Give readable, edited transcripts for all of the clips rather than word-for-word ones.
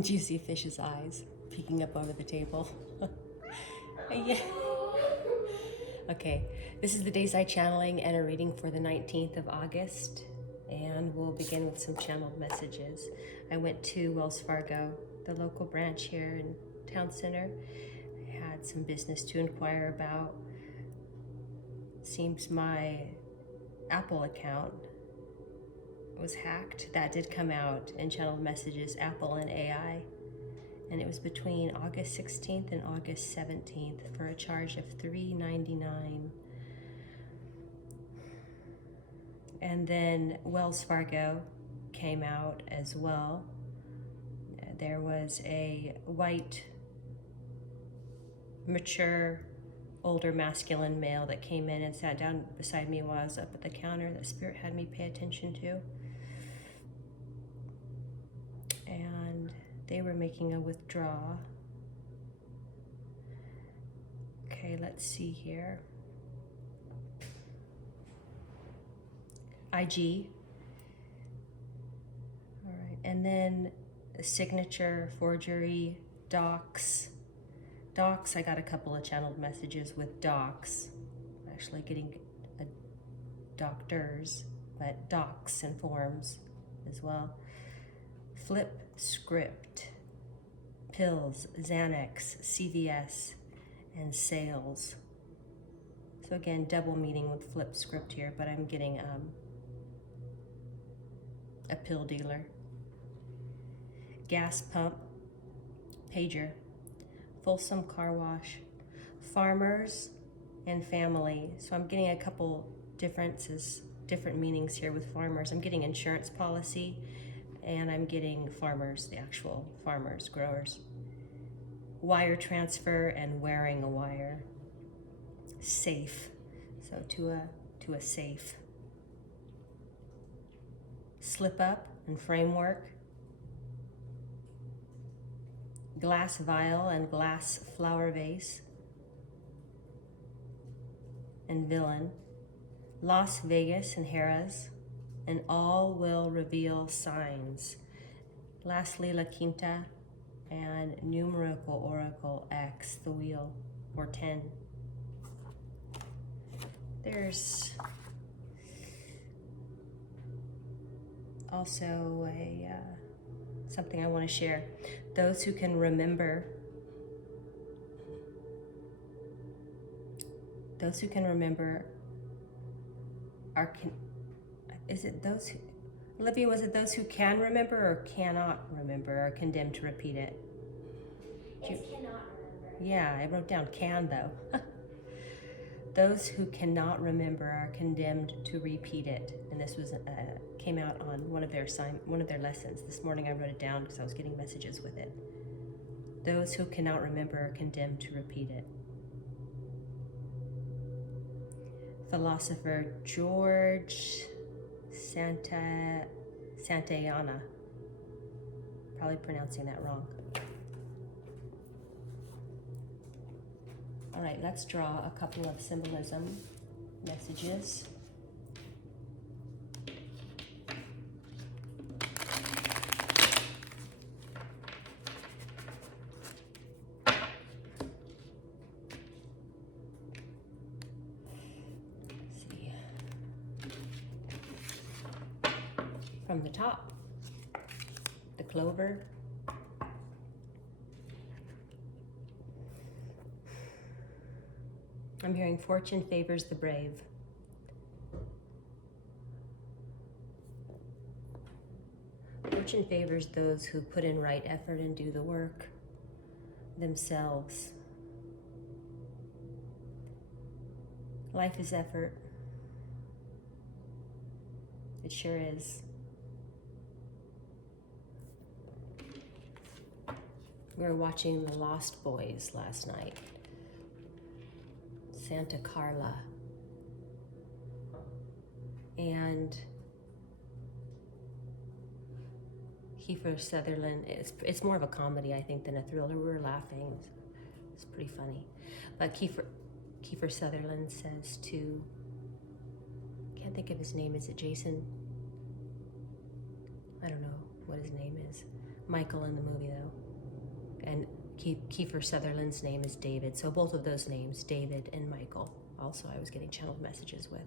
Juicy Fish's eyes peeking up over the table. Yeah. Okay, this is the Dayside Channeling and a reading for the 19th of August, and we'll begin with some channeled messages. I went to Wells Fargo, the local branch here in Town Center. I had some business to inquire about. Seems my Apple account was hacked. That did come out in channeled messages, Apple and AI. And it was between August 16th and August 17th for a charge of $3.99. And then Wells Fargo came out as well. There was a white, mature, older masculine male that came in and sat down beside me while I was up at the counter that Spirit had me pay attention to. And they were making a withdrawal. Okay, let's see here. IG. All right, and then signature, forgery, docs. Docs, I got a couple of channeled messages with docs. I'm actually getting a doctors, but docs and forms as well. Flip script, pills, Xanax, CVS, and sales. So again, double meaning with flip script here, but I'm getting a pill dealer. Gas pump, pager, Folsom car wash, farmers, and family. So I'm getting a couple different meanings here with farmers. I'm getting insurance policy, and I'm getting farmers, the actual farmers, growers. Wire transfer and wearing a wire. Safe, so to a safe. Slip up and framework. Glass vial and glass flower vase. And villain. Las Vegas and Harrah's. And all will reveal signs. Lastly, La Quinta and numerical oracle X, the wheel, or 10. There's also something I want to share. Those who can remember, is it those who, Olivia, was it those who can remember or cannot remember are condemned to repeat it? It's cannot remember. Yeah, I wrote down can though. Those who cannot remember are condemned to repeat it. And this was came out on one of their lessons. This morning I wrote it down because I was getting messages with it. Those who cannot remember are condemned to repeat it. Philosopher George Santayana. Probably pronouncing that wrong. All right, let's draw a couple of symbolism messages. Let's see. From the top, the clover. I'm hearing fortune favors the brave. Fortune favors those who put in right effort and do the work themselves. Life is effort. It sure is. We were watching The Lost Boys last night. Santa Carla. And Kiefer Sutherland, it's more of a comedy, I think, than a thriller. We were laughing. It's pretty funny. But Kiefer Sutherland says to, can't think of his name, is it Jason? I don't know what his name is. Michael in the movie, though. And Kiefer Sutherland's name is David. So both of those names, David and Michael, also I was getting channeled messages with.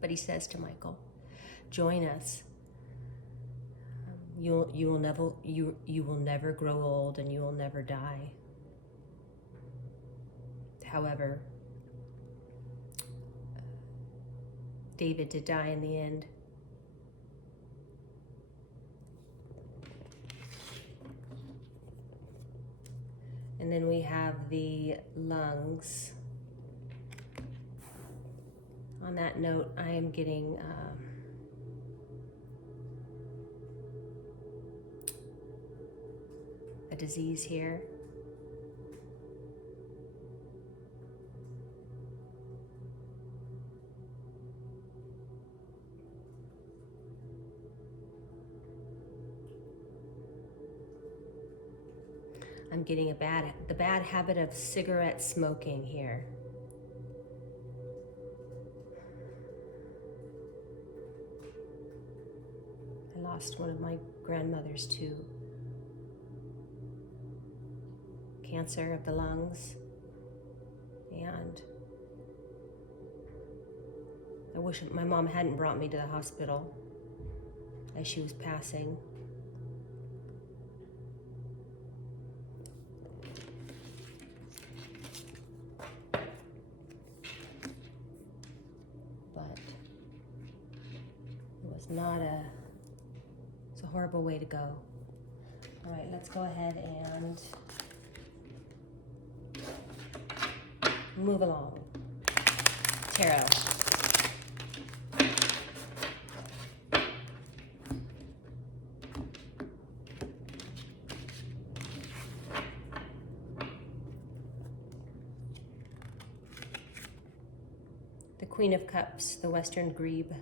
But he says to Michael, join us. You will never grow old, and you will never die. However, David did die in the end. And then we have the lungs. On that note, I am getting a disease here. I'm getting the bad habit of cigarette smoking here. I lost one of my grandmothers to cancer of the lungs, and I wish my mom hadn't brought me to the hospital as she was passing. But it was not it's a horrible way to go. All right, let's go ahead and move along. Tarot. The Queen of Cups, the Western Grebe.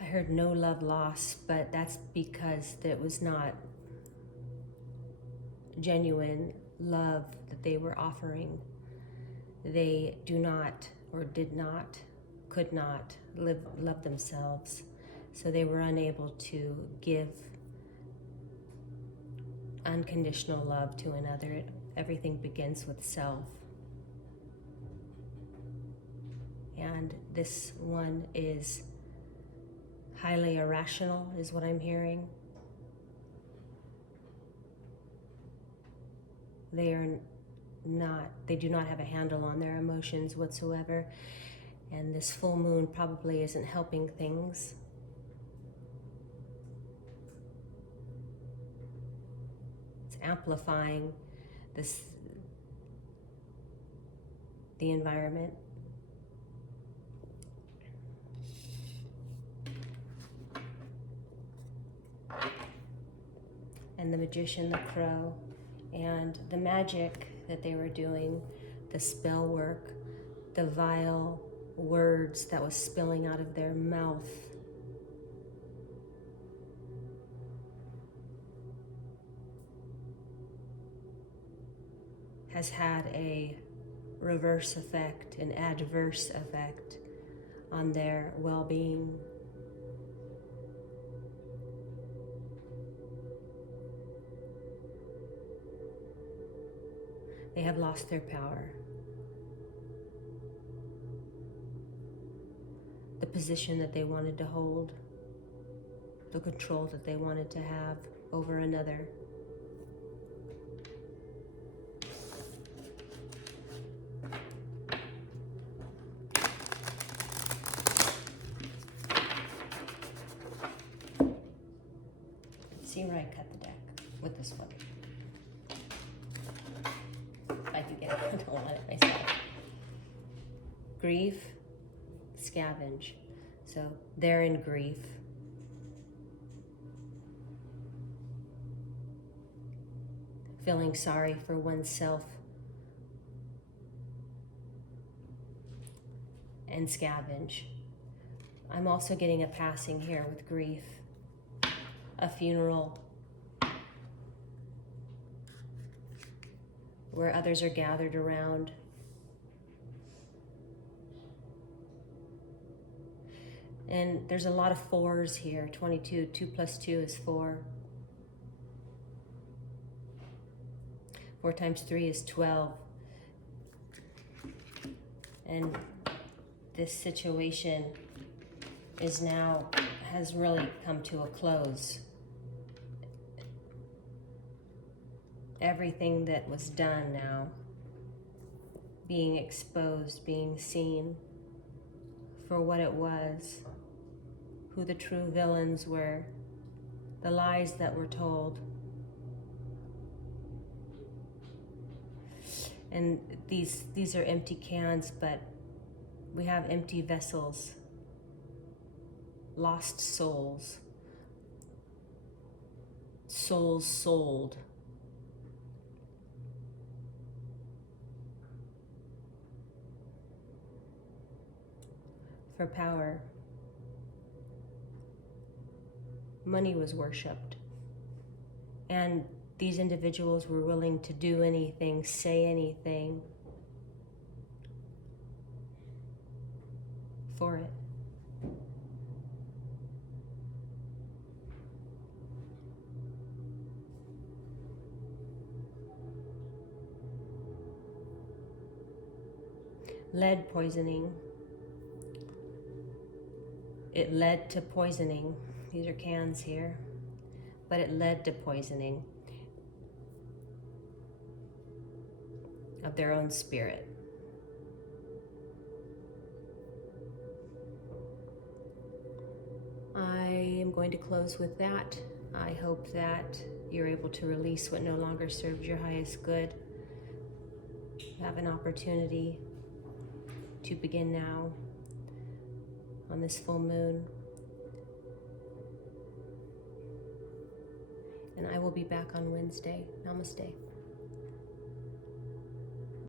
I heard no love lost, but that's because it was not genuine love that they were offering. They do not, or did not, could not love themselves. So they were unable to give unconditional love to another. Everything begins with self. And this one is highly irrational, is what I'm hearing. They do not have a handle on their emotions whatsoever. And this full moon probably isn't helping things. It's amplifying the environment. And the Magician, the Crow, and the magic that they were doing, the spell work, the vile words that was spilling out of their mouth. Has had a reverse effect, an adverse effect on their well-being. They have lost their power. The position that they wanted to hold, the control that they wanted to have over another. See where I cut the deck with this one. If I could get it, I don't want it myself. Grief, scavenge. So they're in grief. Feeling sorry for oneself. And scavenge. I'm also getting a passing here with grief. A funeral, where others are gathered around. And there's a lot of fours here. 22, 2 plus 2 is 4. 4 times 3 is 12. And this situation has really come to a close. Everything that was done now, being exposed, being seen for what it was, who the true villains were, the lies that were told. And these are empty cans, but we have empty vessels, lost souls, souls sold. For power. Money was worshipped. And these individuals were willing to do anything, say anything for it. Lead poisoning. It led to poisoning. These are cans here. But it led to poisoning of their own spirit. I am going to close with that. I hope that you're able to release what no longer serves your highest good. You have an opportunity to begin now on this full moon. And I will be back on Wednesday. Namaste.